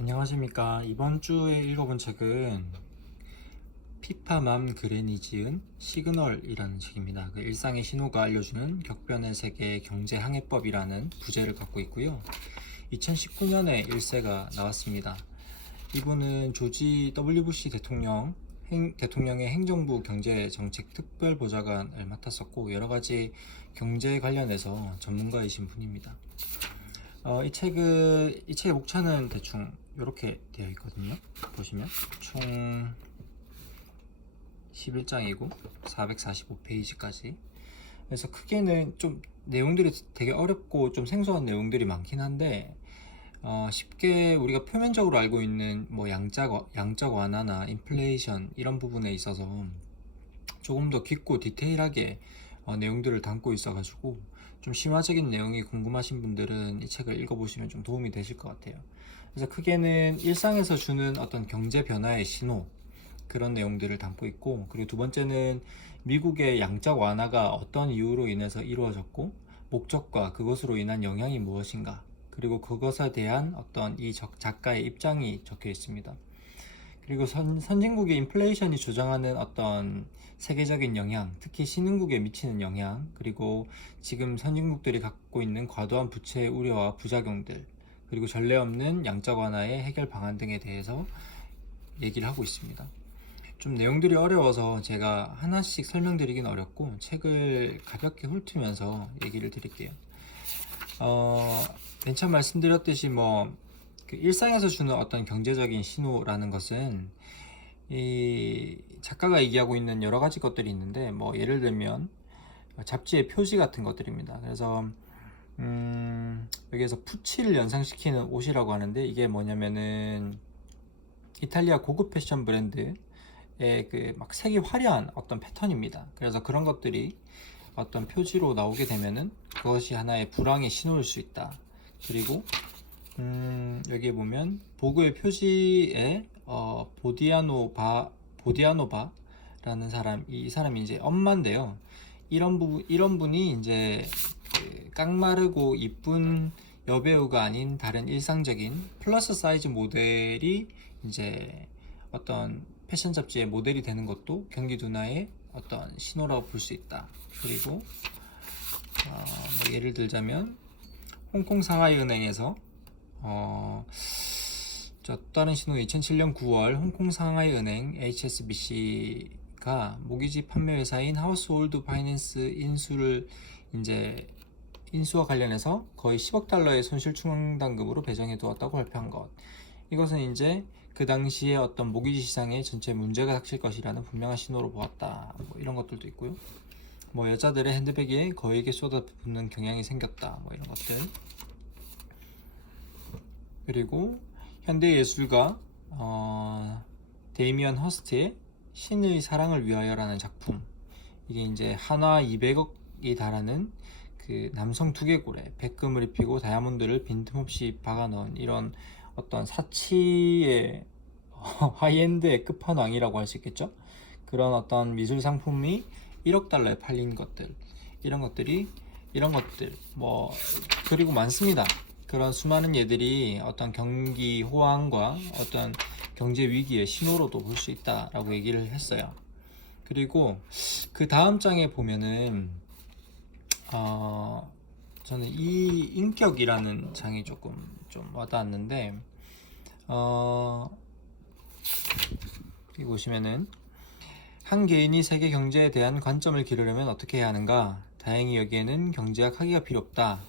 안녕하십니까. 이번 주에 읽어본 책은 피파맘 그레니 지은 시그널이라는 책입니다. 그 일상의 신호가 알려주는 격변의 세계 경제 항해법이라는 부제를 갖고 있고요. 2019년에 일세가 나왔습니다. 이분은 조지 W 부시 대통령의 행정부 경제정책 특별보좌관을 맡았었고 여러 가지 경제 관련해서 전문가이신 분입니다. 이 책의 목차는 대충 이렇게 되어 있거든요. 보시면 총 11장이고 445페이지까지. 그래서 크게는 좀 내용들이 되게 어렵고 좀 생소한 내용들이 많긴 한데 쉽게 우리가 표면적으로 알고 있는 뭐 양적 완화나 인플레이션 이런 부분에 있어서 조금 더 깊고 디테일하게 내용들을 담고 있어가지고 좀 심화적인 내용이 궁금하신 분들은 이 책을 읽어보시면 좀 도움이 되실 것 같아요. 그래서 크게는 일상에서 주는 어떤 경제 변화의 신호, 그런 내용들을 담고 있고, 그리고 두 번째는 미국의 양적 완화가 어떤 이유로 인해서 이루어졌고 목적과 그것으로 인한 영향이 무엇인가, 그리고 그것에 대한 어떤 이 작가의 입장이 적혀 있습니다. 그리고 선진국의 인플레이션이 조장하는 어떤 세계적인 영향, 특히 신흥국에 미치는 영향, 그리고 지금 선진국들이 갖고 있는 과도한 부채의 우려와 부작용들, 그리고 전례 없는 양적 완화의 해결 방안 등에 대해서 얘기를 하고 있습니다. 좀 내용들이 어려워서 제가 하나씩 설명드리긴 어렵고 책을 가볍게 훑으면서 얘기를 드릴게요. 맨 처음 말씀드렸듯이 그 일상에서 주는 어떤 경제적인 신호라는 것은 이 작가가 얘기하고 있는 여러 가지 것들이 있는데 예를 들면 잡지의 표지 같은 것들입니다. 그래서 여기에서 푸치를 연상시키는 옷이라고 하는데 이게 뭐냐면은 이탈리아 고급 패션 브랜드의 그 막 색이 화려한 어떤 패턴입니다. 그래서 그런 것들이 어떤 표지로 나오게 되면은 그것이 하나의 불황의 신호일 수 있다. 그리고 여기에 보면 보그의 표지에 보디아노바라는 사람, 이 사람이 이제 엄마인데요. 이런 분이 이제 그 깡마르고 이쁜 여배우가 아닌 다른 일상적인 플러스 사이즈 모델이 이제 어떤 패션 잡지의 모델이 되는 것도 경기 둔화의 어떤 신호라고 볼 수 있다. 그리고 예를 들자면 홍콩 상하이은행에서 다른 신호 2007년 9월 홍콩 상하이은행 HSBC가 모기지 판매 회사인 하우스홀드 파이낸스 인수와 관련해서 거의 10억 달러의 손실 충당금으로 배정해 두었다고 발표한 것. 이것은 이제 그 당시에 어떤 모기지 시장에 전체 문제가 닥칠 것이라는 분명한 신호로 보았다. 이런 것들도 있고요. 여자들의 핸드백에 거액에 쏟아붓는 경향이 생겼다. 이런 것들. 그리고 현대 예술가 데이미언 허스트의 신의 사랑을 위하여라는 작품. 이게 이제 한화 200억이 달하는 그 남성 두개골에 백금을 입히고 다이아몬드를 빈틈없이 박아넣은 이런 어떤 사치의 하이엔드의 끝판왕이라고 할 수 있겠죠. 그런 어떤 미술 상품이 1억 달러에 팔린 것들, 이런 것들 그리고 많습니다. 그런 수많은 예들이 어떤 경기 호황과 어떤 경제 위기의 신호로도 볼 수 있다라고 얘기를 했어요. 그리고 그 다음 장에 보면은 저는 이 인격이라는 장이 조금 좀 와닿았는데 여기 보시면은 한 개인이 세계 경제에 대한 관점을 기르려면 어떻게 해야 하는가? 다행히 여기에는 경제학 학위가 필요 없다.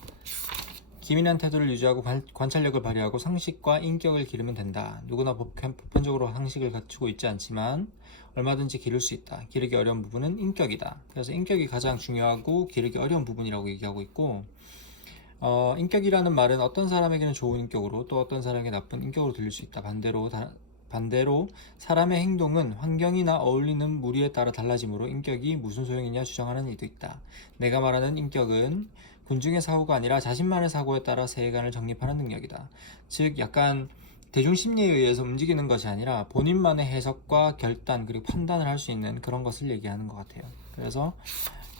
기민한 태도를 유지하고 관찰력을 발휘하고 상식과 인격을 기르면 된다. 누구나 보편적으로 상식을 갖추고 있지 않지만 얼마든지 기를 수 있다. 기르기 어려운 부분은 인격이다. 그래서 인격이 가장 중요하고 기르기 어려운 부분이라고 얘기하고 있고 인격이라는 말은 어떤 사람에게는 좋은 인격으로 또 어떤 사람에게 나쁜 인격으로 들릴 수 있다. 반대로 사람의 행동은 환경이나 어울리는 무리에 따라 달라지므로 인격이 무슨 소용이냐 주장하는 이도 있다. 내가 말하는 인격은 군중의 사고가 아니라 자신만의 사고에 따라 세계관을 정립하는 능력이다. 즉 약간 대중심리에 의해서 움직이는 것이 아니라 본인만의 해석과 결단 그리고 판단을 할 수 있는 그런 것을 얘기하는 것 같아요. 그래서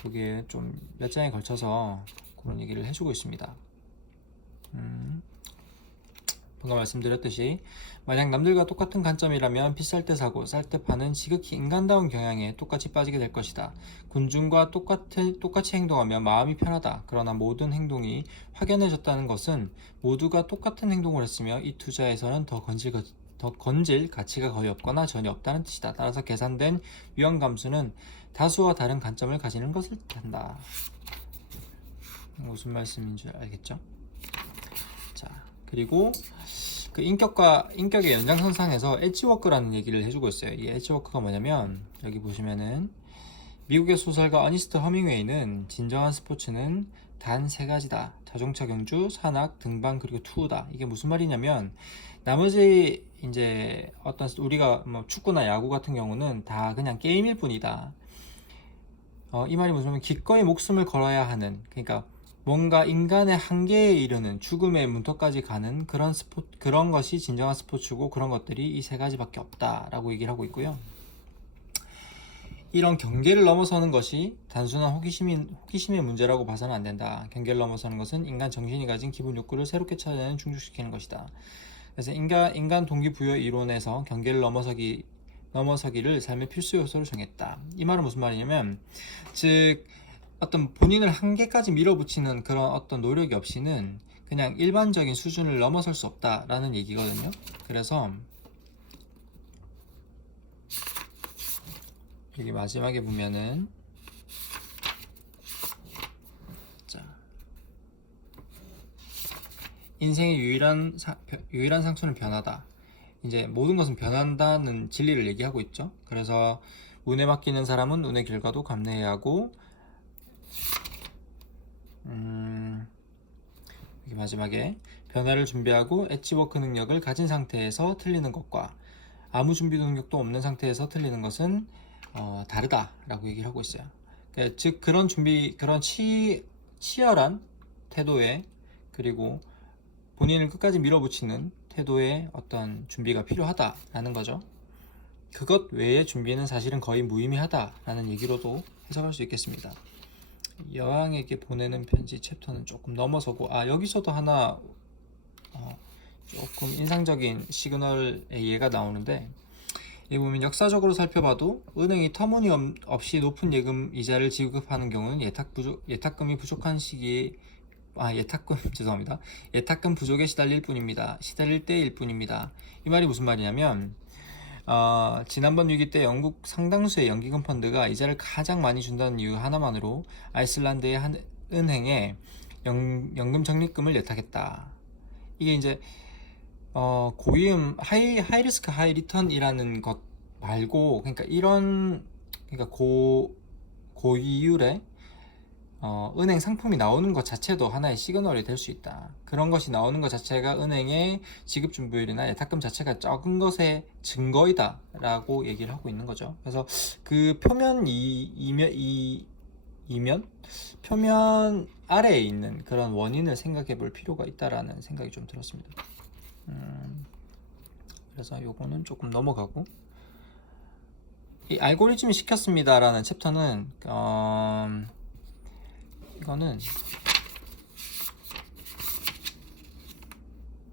여기에 좀 몇 장에 걸쳐서 그런 얘기를 해주고 있습니다. 방금 말씀드렸듯이 만약 남들과 똑같은 관점이라면 비쌀 때 사고 쌀 때 파는 지극히 인간다운 경향에 똑같이 빠지게 될 것이다. 군중과 똑같이 행동하면 마음이 편하다. 그러나 모든 행동이 확연해졌다는 것은 모두가 똑같은 행동을 했으며 이 투자에서는 더 건질 가치가 거의 없거나 전혀 없다는 뜻이다. 따라서 계산된 위험 감수는 다수와 다른 관점을 가지는 것을 뜻한다. 무슨 말씀인 줄 알겠죠? 자, 그리고 그 인격의 연장선상에서 엣지워크라는 얘기를 해주고 있어요. 이 엣지워크가 뭐냐면 여기 보시면은 미국의 소설가 어니스트 허밍웨이는 진정한 스포츠는 단 세 가지다. 자동차 경주, 산악, 등반 그리고 투우다. 이게 무슨 말이냐면 나머지 이제 어떤 우리가 뭐 축구나 야구 같은 경우는 다 그냥 게임일 뿐이다. 이 말이 무슨 말이냐면 기꺼이 목숨을 걸어야 하는, 그러니까 뭔가 인간의 한계에 이르는 죽음의 문턱까지 가는 그런 것이 진정한 스포츠고 그런 것들이 이 세 가지밖에 없다라고 얘기를 하고 있고요. 이런 경계를 넘어서는 것이 단순한 호기심의 문제라고 봐서는 안 된다. 경계를 넘어서는 것은 인간 정신이 가진 기본 욕구를 새롭게 찾아내는 충족시키는 것이다. 그래서 인간 동기부여 이론에서 경계를 넘어서기를 삶의 필수 요소로 정했다. 이 말은 무슨 말이냐면 즉 어떤 본인을 한계까지 밀어붙이는 그런 어떤 노력이 없이는 그냥 일반적인 수준을 넘어설 수 없다라는 얘기거든요. 그래서 여기 마지막에 보면은 자, 인생의 유일한 상처는 변화다. 이제 모든 것은 변한다는 진리를 얘기하고 있죠. 그래서 운에 맡기는 사람은 운의 결과도 감내해야 하고 여기 마지막에 변화를 준비하고 엣지워크 능력을 가진 상태에서 틀리는 것과 아무 준비 능력도 없는 상태에서 틀리는 것은 다르다라고 얘기를 하고 있어요. 그러니까 즉 그런 치열한 태도에 그리고 본인을 끝까지 밀어붙이는 태도의 어떤 준비가 필요하다라는 거죠. 그것 외의 준비는 사실은 거의 무의미하다라는 얘기로도 해석할 수 있겠습니다. 여왕에게 보내는 편지 챕터는 조금 넘어서고 여기서도 하나 조금 인상적인 시그널의 예가 나오는데 여기 보면 역사적으로 살펴봐도 은행이 터무니없이 높은 예금 이자를 지급하는 경우는 예탁금 부족에 시달릴 때일 뿐입니다. 이 말이 무슨 말이냐면 지난번 위기 때 영국 상당수의 연기금 펀드가 이자를 가장 많이 준다는 이유 하나만으로 아이슬란드의 한 은행에 연금 적립금을 예탁했다. 이게 이제 고위험 하이리스크 하이리턴이라는 것 말고 그러니까 고이율의 은행 상품이 나오는 것 자체도 하나의 시그널이 될 수 있다. 그런 것이 나오는 것 자체가 은행의 지급 준비율이나 예탁금 자체가 적은 것의 증거이다 라고 얘기를 하고 있는 거죠. 그래서 그 표면 아래에 있는 그런 원인을 생각해 볼 필요가 있다라는 생각이 좀 들었습니다. 그래서 요거는 조금 넘어가고 이 알고리즘이 시켰습니다 라는 챕터는 이거는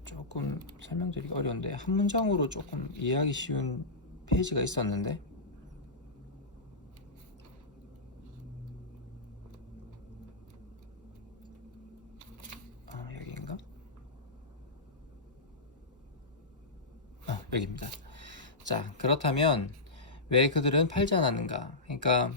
조금 설명드리기 어려운데 한 문장으로 조금 이해하기 쉬운 페이지가 있었는데 여기인가? 여기입니다. 자, 그렇다면 왜 그들은 팔지 않았는가? 그러니까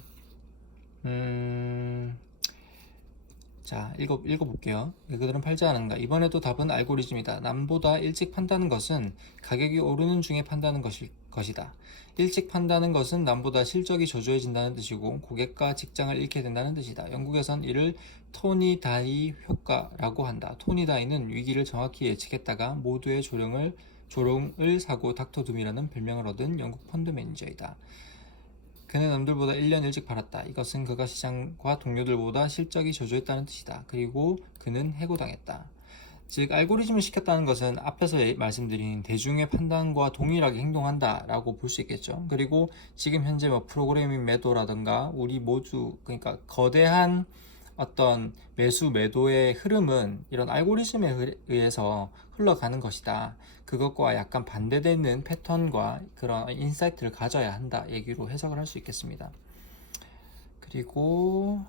자, 읽어볼게요. 왜 그들은 팔지 않은가? 이번에도 답은 알고리즘이다. 남보다 일찍 판다는 것은 가격이 오르는 중에 판다는 것이다. 일찍 판다는 것은 남보다 실적이 저조해진다는 뜻이고 고객과 직장을 잃게 된다는 뜻이다. 영국에선 이를 토니 다이 효과라고 한다. 토니 다이는 위기를 정확히 예측했다가 모두의 조롱을 사고 닥터 둠이라는 별명을 얻은 영국 펀드 매니저이다. 그는 남들보다 1년 일찍 팔았다. 이것은 그가 시장과 동료들보다 실적이 저조했다는 뜻이다. 그리고 그는 해고당했다. 즉 알고리즘을 시켰다는 것은 앞에서 말씀드린 대중의 판단과 동일하게 행동한다 라고 볼 수 있겠죠. 그리고 지금 현재 프로그래밍 매도라든가 우리 모두 그러니까 거대한 어떤 매수 매도의 흐름은 이런 알고리즘에 의해서 흘러가는 것이다. 그것과 약간 반대되는 패턴과 그런 인사이트를 가져야 한다 얘기로 해석을 할 수 있겠습니다. 그리고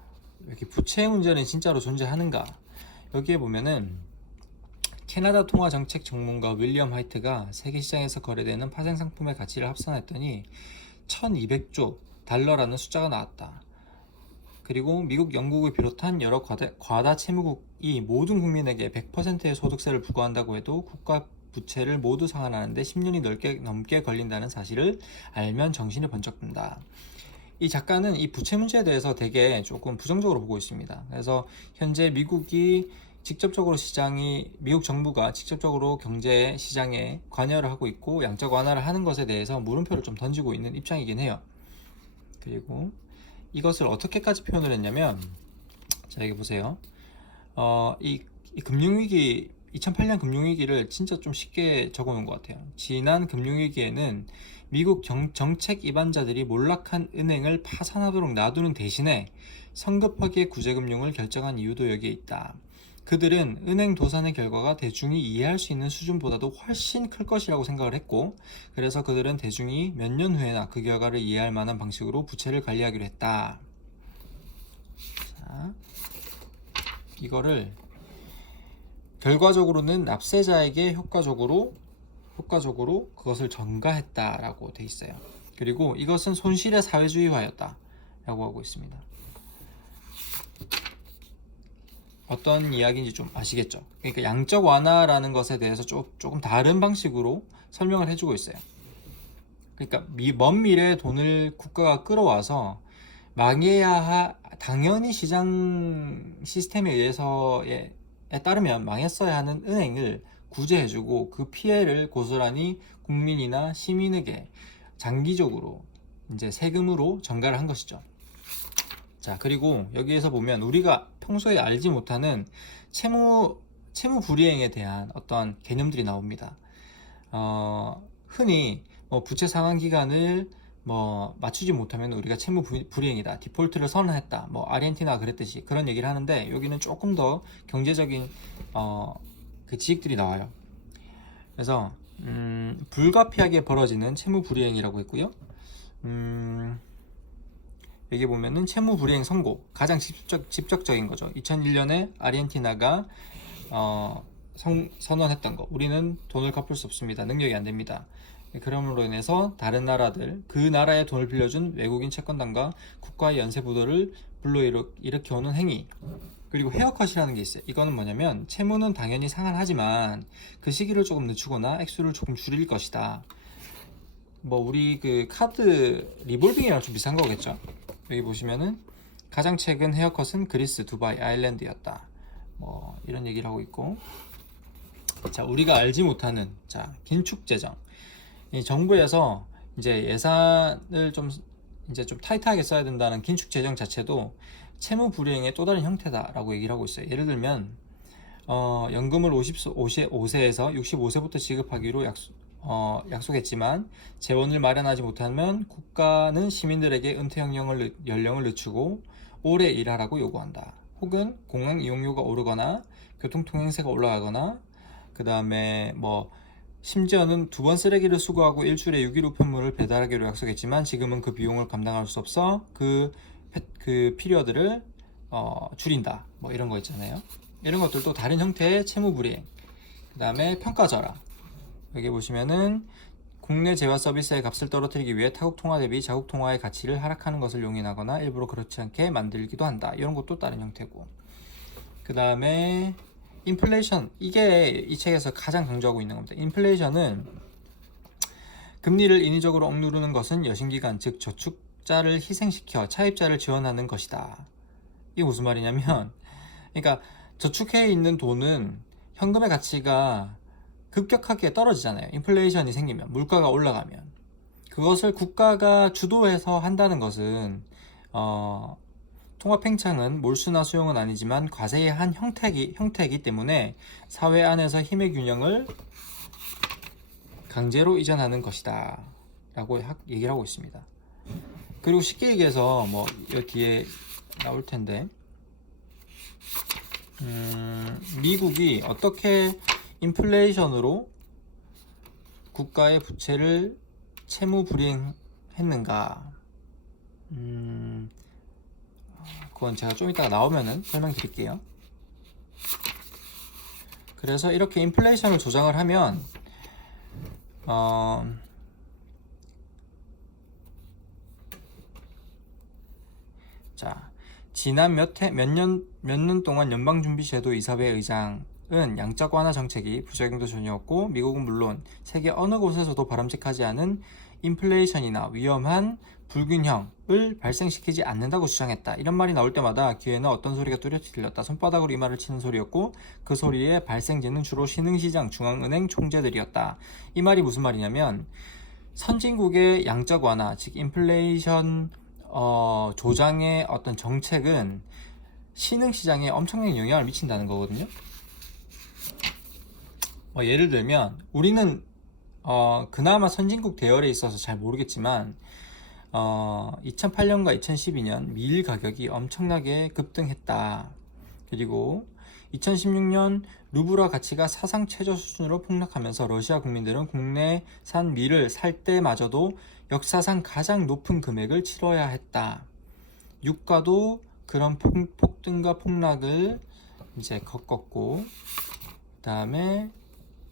여기 부채 문제는 진짜로 존재하는가? 여기에 보면은 캐나다 통화정책 전문가 윌리엄 화이트가 세계 시장에서 거래되는 파생 상품의 가치를 합산했더니 1200조 달러라는 숫자가 나왔다. 그리고 미국, 영국을 비롯한 여러 과다 채무국이 모든 국민에게 100%의 소득세를 부과한다고 해도 국가 부채를 모두 상환하는데 10년이 넘게 걸린다는 사실을 알면 정신이 번쩍 든다. 이 작가는 이 부채 문제에 대해서 되게 조금 부정적으로 보고 있습니다. 그래서 현재 미국 정부가 직접적으로 경제 시장에 관여를 하고 있고 양적 완화를 하는 것에 대해서 물음표를 좀 던지고 있는 입장이긴 해요. 그리고 이것을 어떻게까지 표현을 했냐면, 자, 여기 보세요. 이 금융위기, 2008년 금융위기를 진짜 좀 쉽게 적어 놓은 것 같아요. 지난 금융위기에는 미국 정책 위반자들이 몰락한 은행을 파산하도록 놔두는 대신에 성급하게 구제금융을 결정한 이유도 여기에 있다. 그들은 은행 도산의 결과가 대중이 이해할 수 있는 수준보다도 훨씬 클 것이라고 생각을 했고, 그래서 그들은 대중이 몇 년 후에나 그 결과를 이해할 만한 방식으로 부채를 관리하기로 했다. 자, 이거를 결과적으로는 납세자에게 효과적으로 그것을 전가했다라고 돼 있어요. 그리고 이것은 손실의 사회주의화였다 라고 하고 있습니다. 어떤 이야기인지 좀 아시겠죠? 그러니까 양적 완화라는 것에 대해서 조금 다른 방식으로 설명을 해주고 있어요. 그러니까 먼 미래의 돈을 국가가 끌어와서 망해야 당연히 시장 시스템에 의해서에 따르면 망했어야 하는 은행을 구제해주고 그 피해를 고스란히 국민이나 시민에게 장기적으로 이제 세금으로 전가를 한 것이죠. 자, 그리고 여기에서 보면 우리가 평소에 알지 못하는 채무 불이행에 대한 어떤 개념들이 나옵니다. 흔히 부채 상환 기간을 맞추지 못하면 우리가 채무 불이행이다, 디폴트를 선언했다, 아르헨티나가 그랬듯이 그런 얘기를 하는데, 여기는 조금 더 경제적인 그 지식들이 나와요. 그래서 불가피하게 벌어지는 채무 불이행이라고 했고요. 여기 보면은 채무 불이행 선고, 가장 직접적인 거죠. 2001년에 아르헨티나가 선언했던 거, 우리는 돈을 갚을 수 없습니다, 능력이 안 됩니다. 그럼으로 인해서 다른 나라들, 그 나라에 돈을 빌려준 외국인 채권단과 국가의 연쇄 부도를 불러일으켜오는 행위. 그리고 헤어컷이라는 게 있어요. 이거는 뭐냐면, 채무는 당연히 상환하지만 그 시기를 조금 늦추거나 액수를 조금 줄일 것이다. 우리 그 카드 리볼빙이랑 좀 비슷한 거겠죠. 여기 보시면은 가장 최근 헤어컷은 그리스, 두바이, 아일랜드였다, 이런 얘기를 하고 있고. 자, 우리가 알지 못하는, 자, 긴축재정. 이 정부에서 이제 예산을 좀 타이트하게 써야 된다는 긴축재정 자체도 채무 불이행의 또 다른 형태다라고 얘기를 하고 있어요. 예를 들면 연금을 55세에서 65세부터 지급하기로 약속했지만 재원을 마련하지 못하면 국가는 시민들에게 은퇴 연령을 늦추고 오래 일하라고 요구한다. 혹은 공항 이용료가 오르거나 교통 통행세가 올라가거나, 그 다음에 심지어는 2번 쓰레기를 수거하고 일주일에 6일 우편물을 배달하기로 약속했지만 지금은 그 비용을 감당할 수 없어 그 피리어드를 줄인다, 이런 거 있잖아요. 이런 것들도 다른 형태의 채무 불이행. 그 다음에 평가절하. 여기 보시면은 국내 재화 서비스의 값을 떨어뜨리기 위해 타국 통화 대비 자국 통화의 가치를 하락하는 것을 용인하거나 일부러 그렇지 않게 만들기도 한다. 이런 것도 다른 형태고. 그 다음에 인플레이션, 이게 이 책에서 가장 강조하고 있는 겁니다. 인플레이션은 금리를 인위적으로 억누르는 것은 여신기관, 즉 저축자를 희생시켜 차입자를 지원하는 것이다. 이게 무슨 말이냐면, 그러니까 저축해 있는 돈은 현금의 가치가 급격하게 떨어지잖아요. 인플레이션이 생기면, 물가가 올라가면. 그것을 국가가 주도해서 한다는 것은 통화 팽창은 몰수나 수용은 아니지만 과세의 한 형태이기 때문에 사회 안에서 힘의 균형을 강제로 이전하는 것이다 라고 얘기를 하고 있습니다. 그리고 쉽게 얘기해서 여기 뒤에 나올 텐데, 미국이 어떻게 인플레이션으로 국가의 부채를 채무 불이행했는가? 그건 제가 좀 이따가 나오면은 설명드릴게요. 그래서 이렇게 인플레이션을 조정을 하면 자, 지난 몇 년 동안 연방준비제도 이사회 의장은 양적 완화 정책이 부작용도 전혀 없고 미국은 물론 세계 어느 곳에서도 바람직하지 않은 인플레이션이나 위험한 불균형을 발생시키지 않는다고 주장했다. 이런 말이 나올 때마다 귀에는 어떤 소리가 뚜렷이 들렸다. 손바닥으로 이마를 치는 소리였고 그 소리의 발생지는 주로 신흥시장 중앙은행 총재들이었다. 이 말이 무슨 말이냐면 선진국의 양적 완화, 즉 인플레이션 조장의 어떤 정책은 신흥시장에 엄청난 영향을 미친다는 거거든요. 예를 들면 우리는 그나마 선진국 대열에 있어서 잘 모르겠지만 2008년과 2012년 미일 가격이 엄청나게 급등했다. 그리고 2016년 루블화 가치가 사상 최저 수준으로 폭락하면서 러시아 국민들은 국내산 밀을 살 때마저도 역사상 가장 높은 금액을 치러야 했다. 유가도 그런 폭등과 폭락을 이제 겪었고, 그 다음에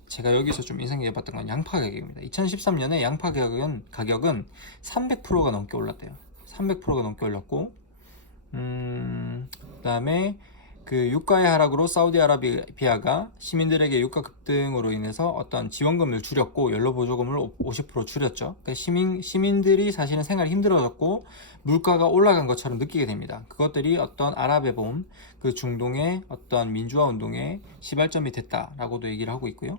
제가 여기서 좀 인상 깊었던 건 양파 가격입니다. 2013년에 양파 가격은 300%가 넘게 올랐대요. 300%가 넘게 올랐고, 그 다음에 그 유가의 하락으로 사우디아라비아가 시민들에게 유가 급등으로 인해서 어떤 지원금을 줄였고 연료보조금을 50% 줄였죠. 그러니까 시민들이 사실은 생활이 힘들어졌고 물가가 올라간 것처럼 느끼게 됩니다. 그것들이 어떤 아랍의 봄, 그 중동의 어떤 민주화 운동의 시발점이 됐다라고도 얘기를 하고 있고요.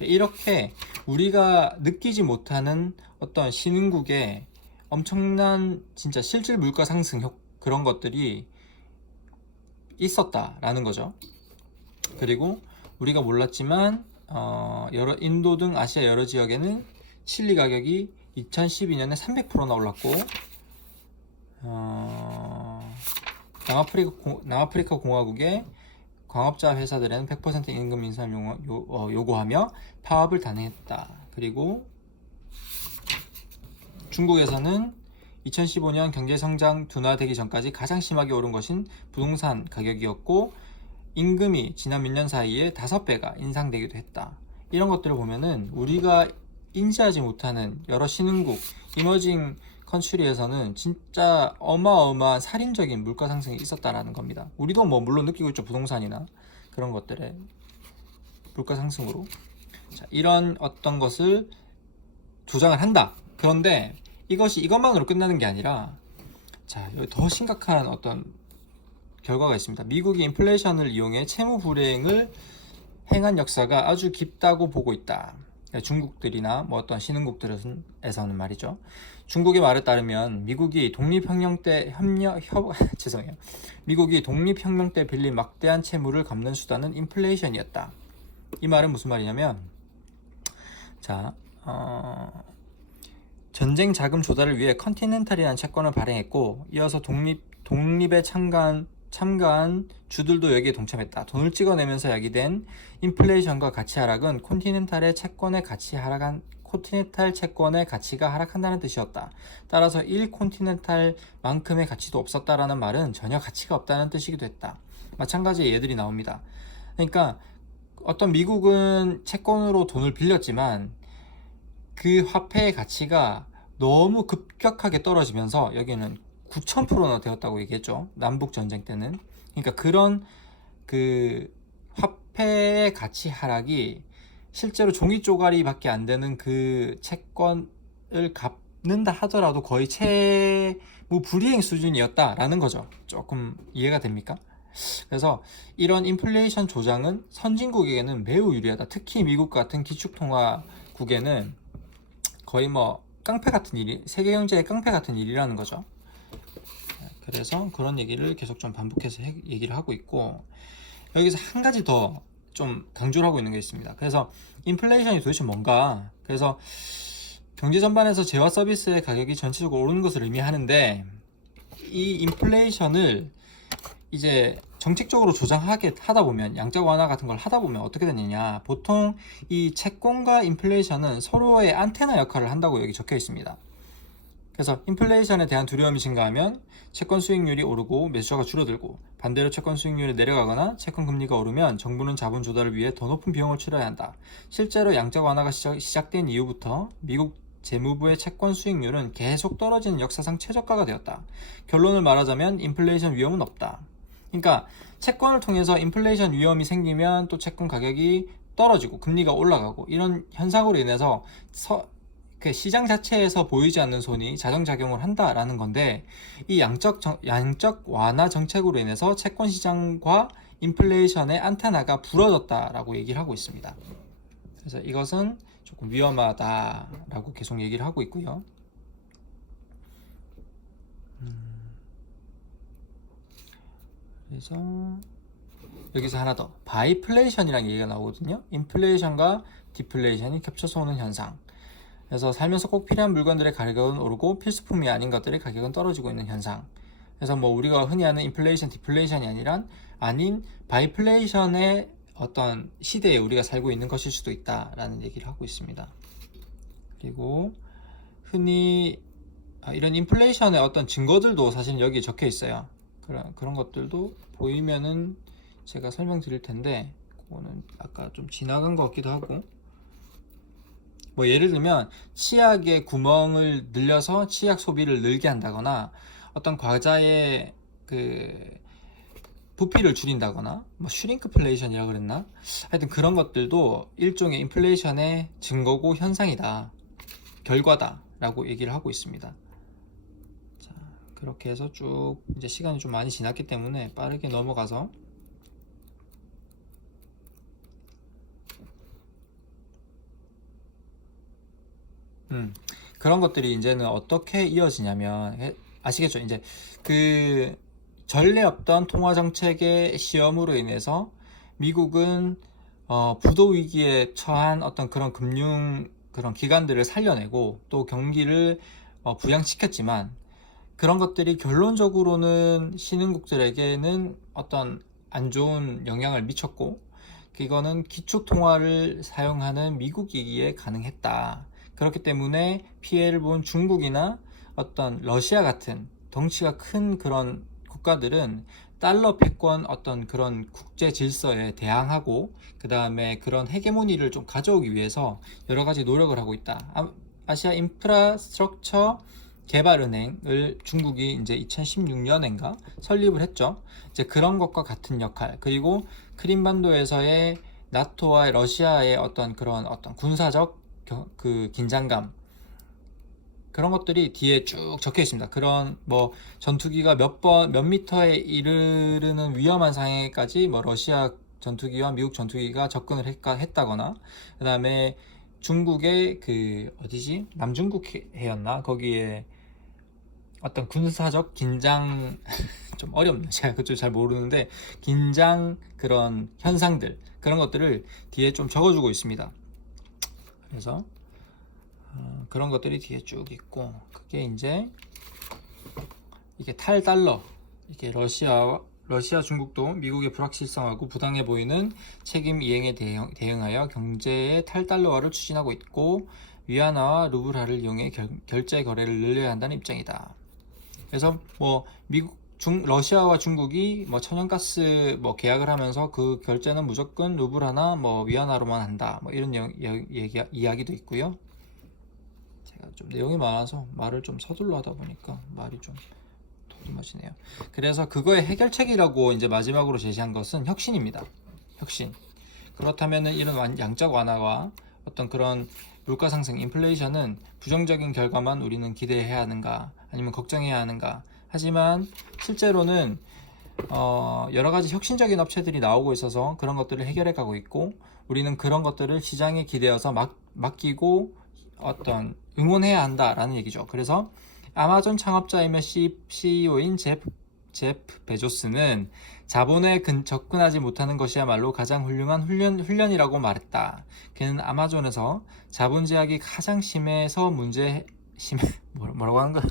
이렇게 우리가 느끼지 못하는 어떤 신흥국의 엄청난 진짜 실질 물가 상승 그런 것들이 있었다라는 거죠. 그리고 우리가 몰랐지만 인도 등 아시아 여러 지역에는 칠리 가격이 2012년에 300%나 올랐고 남아프리카 공화국의 광업자 회사들에는 100% 임금 인상을 요구하며 파업을 단행했다. 그리고 중국에서는 2015년 경제성장 둔화되기 전까지 가장 심하게 오른 것인 부동산 가격이었고 임금이 지난 몇 년 사이에 5배가 인상되기도 했다. 이런 것들을 보면은 우리가 인지하지 못하는 여러 신흥국, 이머징 컨트리에서는 진짜 어마어마한 살인적인 물가 상승이 있었다라는 겁니다. 우리도 뭐 물론 느끼고 있죠. 부동산이나 그런 것들의 물가 상승으로. 자, 이런 어떤 것을 조장을 한다. 그런데 이것만으로 끝나는 게 아니라, 자, 여기 더 심각한 어떤 결과가 있습니다. 미국이 인플레이션을 이용해 채무 불이행을 행한 역사가 아주 깊다고 보고 있다. 중국들이나 뭐 어떤 신흥국들에서는 말이죠. 중국의 말에 따르면 미국이 독립혁명 때 미국이 독립혁명 때 빌린 막대한 채무를 갚는 수단은 인플레이션이었다. 이 말은 무슨 말이냐면, 자, 전쟁 자금 조달을 위해 컨티넨탈이라는 채권을 발행했고 이어서 독립에 참가한 주들도 여기에 동참했다. 돈을 찍어내면서 야기된 인플레이션과 가치 하락은 콘티넨탈 채권의 가치가 하락한다는 뜻이었다. 따라서 1콘티넨탈만큼의 가치도 없었다라는 말은 전혀 가치가 없다는 뜻이기도 했다. 마찬가지의 예들이 나옵니다. 그러니까 어떤 미국은 채권으로 돈을 빌렸지만 그 화폐의 가치가 너무 급격하게 떨어지면서 여기는 9,000%나 되었다고 얘기했죠. 남북전쟁 때는. 그러니까 그런 그 화폐의 가치 하락이 실제로 종이 쪼가리밖에 안 되는 그 채권을 갚는다 하더라도 거의 채무 불이행 수준이었다라는 거죠. 조금 이해가 됩니까? 그래서 이런 인플레이션 조장은 선진국에게는 매우 유리하다. 특히 미국 같은 기축통화국에는 거의 뭐 깡패 같은 일이, 세계 경제의 깡패 같은 일이라는 거죠. 그래서 그런 얘기를 계속 좀 반복해서 얘기를 하고 있고, 여기서 한 가지 더 좀 강조를 하고 있는 게 있습니다. 그래서 인플레이션이 도대체 뭔가, 그래서 경제 전반에서 재화 서비스의 가격이 전체적으로 오르는 것을 의미하는데, 이 인플레이션을 이제 정책적으로 조장하게 하다 보면, 양적 완화 같은 걸 하다 보면 어떻게 되느냐, 보통 이 채권과 인플레이션은 서로의 안테나 역할을 한다고 여기 적혀 있습니다. 그래서 인플레이션에 대한 두려움이 증가하면 채권 수익률이 오르고 매수자가 줄어들고, 반대로 채권 수익률이 내려가거나 채권 금리가 오르면 정부는 자본 조달을 위해 더 높은 비용을 치러야 한다. 실제로 양적 완화가 시작된 이후부터 미국 재무부의 채권 수익률은 계속 떨어지는 역사상 최저가가 되었다. 결론을 말하자면 인플레이션 위험은 없다. 그러니까 채권을 통해서 인플레이션 위험이 생기면 또 채권 가격이 떨어지고 금리가 올라가고, 이런 현상으로 인해서 그 시장 자체에서 보이지 않는 손이 자정작용을 한다라는 건데, 이 양적 완화 정책으로 인해서 채권 시장과 인플레이션의 안테나가 부러졌다라고 얘기를 하고 있습니다. 그래서 이것은 조금 위험하다라고 계속 얘기를 하고 있고요. 그래서 여기서 하나 더, 바이플레이션이라는 얘기가 나오거든요. 인플레이션과 디플레이션이 겹쳐서 오는 현상. 그래서 살면서 꼭 필요한 물건들의 가격은 오르고 필수품이 아닌 것들의 가격은 떨어지고 있는 현상. 그래서 뭐 우리가 흔히 하는 인플레이션, 디플레이션이 아닌 바이플레이션의 어떤 시대에 우리가 살고 있는 것일 수도 있다라는 얘기를 하고 있습니다. 그리고 흔히 이런 인플레이션의 어떤 증거들도 사실 여기 적혀 있어요. 그런 것들도 보이면은 제가 설명드릴 텐데, 그거는 아까 좀 지나간 것 같기도 하고, 뭐 예를 들면 치약의 구멍을 늘려서 치약 소비를 늘게 한다거나, 어떤 과자의 그 부피를 줄인다거나, 뭐 슈링크플레이션이라고 그랬나? 하여튼 그런 것들도 일종의 인플레이션의 증거고 현상이다, 결과다 라고 얘기를 하고 있습니다. 자, 그렇게 해서 쭉 이제 시간이 좀 많이 지났기 때문에 빠르게 넘어가서, 그런 것들이 이제는 어떻게 이어지냐면, 아시겠죠? 이제 그 전례 없던 통화 정책의 시험으로 인해서 미국은 부도 위기에 처한 어떤 그런 금융 그런 기관들을 살려내고 또 경기를 부양시켰지만, 그런 것들이 결론적으로는 신흥국들에게는 어떤 안 좋은 영향을 미쳤고, 이거는 기축통화를 사용하는 미국이기에 가능했다. 그렇기 때문에 피해를 본 중국이나 어떤 러시아 같은 덩치가 큰 그런 국가들은 달러 패권 어떤 그런 국제 질서에 대항하고, 그 다음에 그런 헤게모니를 좀 가져오기 위해서 여러 가지 노력을 하고 있다. 아시아 인프라스트럭처 개발은행을 중국이 이제 2016년인가 설립을 했죠. 이제 그런 것과 같은 역할, 그리고 크림반도에서의 나토와 러시아의 어떤 그런 어떤 군사적 그 긴장감, 그런 것들이 뒤에 쭉 적혀 있습니다. 그런 뭐 전투기가 몇 미터에 이르르는 위험한 상황까지 뭐 러시아 전투기와 미국 전투기가 접근을 했다거나, 그 다음에 중국의 그 어디지? 남중국 해였나? 거기에 어떤 군사적 긴장 좀 어렵네요. 제가 그쪽 잘 모르는데, 긴장 그런 현상들, 그런 것들을 뒤에 좀 적어주고 있습니다. 그래서 그런 것들이 뒤에 쭉 있고, 그게 이제 이게 탈달러, 이게 러시아 중국도 미국의 불확실성하고 부당해 보이는 책임 이행에 대응하여 경제의 탈달러화를 추진하고 있고, 위안화와 루블화를 이용해 결제 거래를 늘려야 한다는 입장이다. 그래서 뭐 러시아와 중국이 뭐 천연가스 뭐 계약을 하면서 그 결제는 무조건 루블화나 뭐 위안화로만 한다, 뭐 이런 이야기도 있고요. 제가 좀 내용이 많아서 말을 좀 서둘러 하다 보니까 말이 좀 더듬어지네요. 그래서 그거의 해결책이라고 이제 마지막으로 제시한 것은 혁신입니다. 혁신. 그렇다면은 이런 양적 완화와 어떤 그런 물가 상승, 인플레이션은 부정적인 결과만 우리는 기대해야 하는가, 아니면 걱정해야 하는가? 하지만 실제로는 여러 가지 혁신적인 업체들이 나오고 있어서 그런 것들을 해결해 가고 있고, 우리는 그런 것들을 시장에 기대어서 맡기고 어떤 응원해야 한다라는 얘기죠. 그래서 아마존 창업자이며 CEO인 제프 베조스는 자본에 접근하지 못하는 것이야말로 가장 훌륭한 훈련이라고 말했다. 그는 아마존에서 자본 제약이 가장 뭐라고 하는 거야?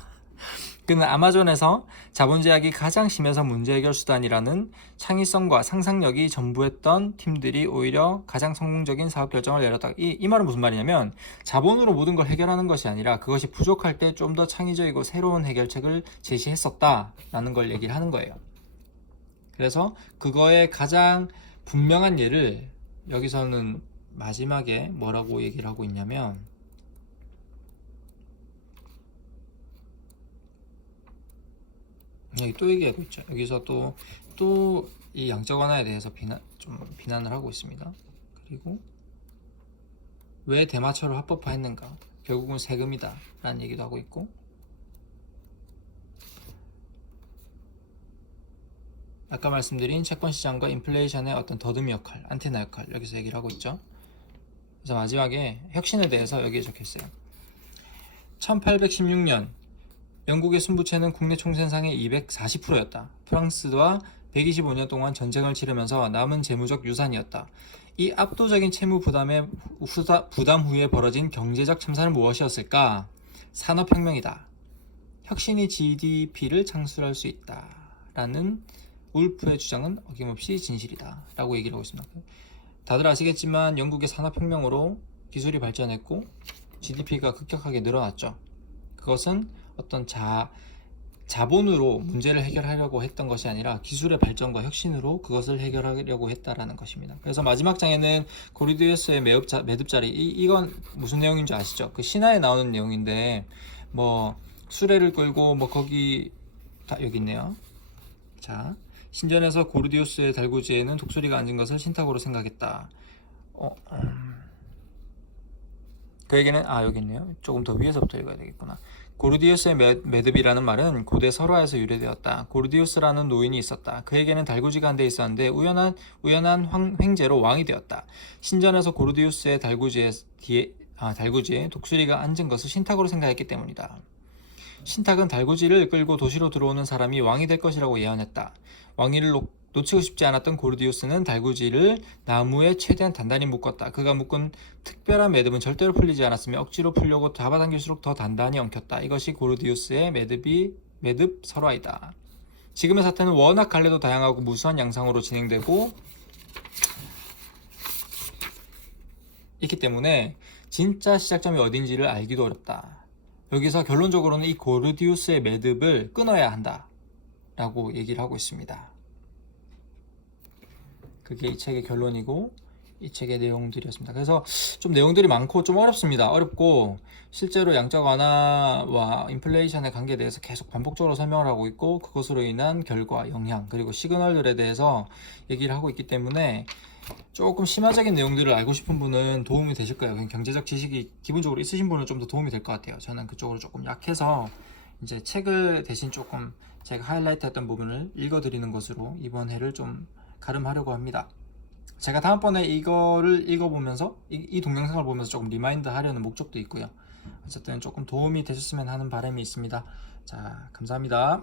그는 아마존에서 자본 제약이 가장 심해서 문제 해결 수단이라는 창의성과 상상력이 전부했던 팀들이 오히려 가장 성공적인 사업 결정을 내렸다. 이 말은 무슨 말이냐면 자본으로 모든 걸 해결하는 것이 아니라 그것이 부족할 때 좀 더 창의적이고 새로운 해결책을 제시했었다라는 걸 얘기를 하는 거예요. 그래서 그거의 가장 분명한 예를 여기서는 마지막에 뭐라고 얘기를 하고 있냐면 여기 또 얘기하고 있죠. 여기서 또 이 양적 완화에 대해서 비난을 하고 있습니다. 그리고 왜 대마초를 합법화했는가? 결국은 세금이다 라는 얘기도 하고 있고, 아까 말씀드린 채권 시장과 인플레이션의 어떤 더듬이 역할, 안테나 역할 여기서 얘기를 하고 있죠. 그래서 마지막에 혁신에 대해서 여기에 적혀있어요. 1816년 영국의 순부채는 국내 총생산의 240%였다. 프랑스와 125년 동안 전쟁을 치르면서 남은 재무적 유산이었다. 이 압도적인 채무 부담 후에 벌어진 경제적 참사는 무엇이었을까? 산업혁명이다. 혁신이 GDP를 창출할 수 있다. 라는 울프의 주장은 어김없이 진실이다. 라고 얘기를 하고 있습니다. 다들 아시겠지만 영국의 산업혁명으로 기술이 발전했고 GDP가 급격하게 늘어났죠. 그것은 어떤 자본으로 문제를 해결하려고 했던 것이 아니라 기술의 발전과 혁신으로 그것을 해결하려고 했다라는 것입니다. 그래서 마지막 장에는 고르디우스의 매듭 자리, 이건 무슨 내용인지 아시죠? 그 신화에 나오는 내용인데 뭐 수레를 끌고 뭐 거기 여기 있네요. 자, 신전에서 고르디우스의 달구지에는 독수리가 앉은 것을 신탁으로 생각했다. 그에게는 여기 있네요. 조금 더 위에서부터 읽어야 되겠구나. 고르디우스의 매듭이라는 말은 고대 설화에서 유래되었다. 고르디우스라는 노인이 있었다. 그에게는 달구지가 한 대 있었는데 우연한 횡재로 왕이 되었다. 신전에서 고르디우스의 달구지에 독수리가 앉은 것을 신탁으로 생각했기 때문이다. 신탁은 달구지를 끌고 도시로 들어오는 사람이 왕이 될 것이라고 예언했다. 왕위를 놓치고 싶지 않았던 고르디우스는 달구지를 나무에 최대한 단단히 묶었다. 그가 묶은 특별한 매듭은 절대로 풀리지 않았으며 억지로 풀려고 잡아당길수록 더 단단히 엉켰다. 이것이 고르디우스의 매듭 설화이다. 지금의 사태는 워낙 갈래도 다양하고 무수한 양상으로 진행되고 있기 때문에 진짜 시작점이 어딘지를 알기도 어렵다. 여기서 결론적으로는 이 고르디우스의 매듭을 끊어야 한다 라고 얘기를 하고 있습니다. 그게 이 책의 결론이고 이 책의 내용들이었습니다. 그래서 좀 내용들이 많고 좀 어렵습니다. 어렵고 실제로 양적 완화와 인플레이션의 관계에 대해서 계속 반복적으로 설명을 하고 있고 그것으로 인한 결과, 영향, 그리고 시그널들에 대해서 얘기를 하고 있기 때문에 조금 심화적인 내용들을 알고 싶은 분은 도움이 되실 거예요. 그냥 경제적 지식이 기본적으로 있으신 분은 좀 더 도움이 될 것 같아요. 저는 그쪽으로 조금 약해서 이제 책을 대신 조금 제가 하이라이트 했던 부분을 읽어드리는 것으로 이번 해를 좀 가름하려고 합니다. 제가 다음번에 이거를 읽어보면서 이 동영상을 보면서 조금 리마인드 하려는 목적도 있고요. 어쨌든 조금 도움이 되셨으면 하는 바람이 있습니다. 자, 감사합니다.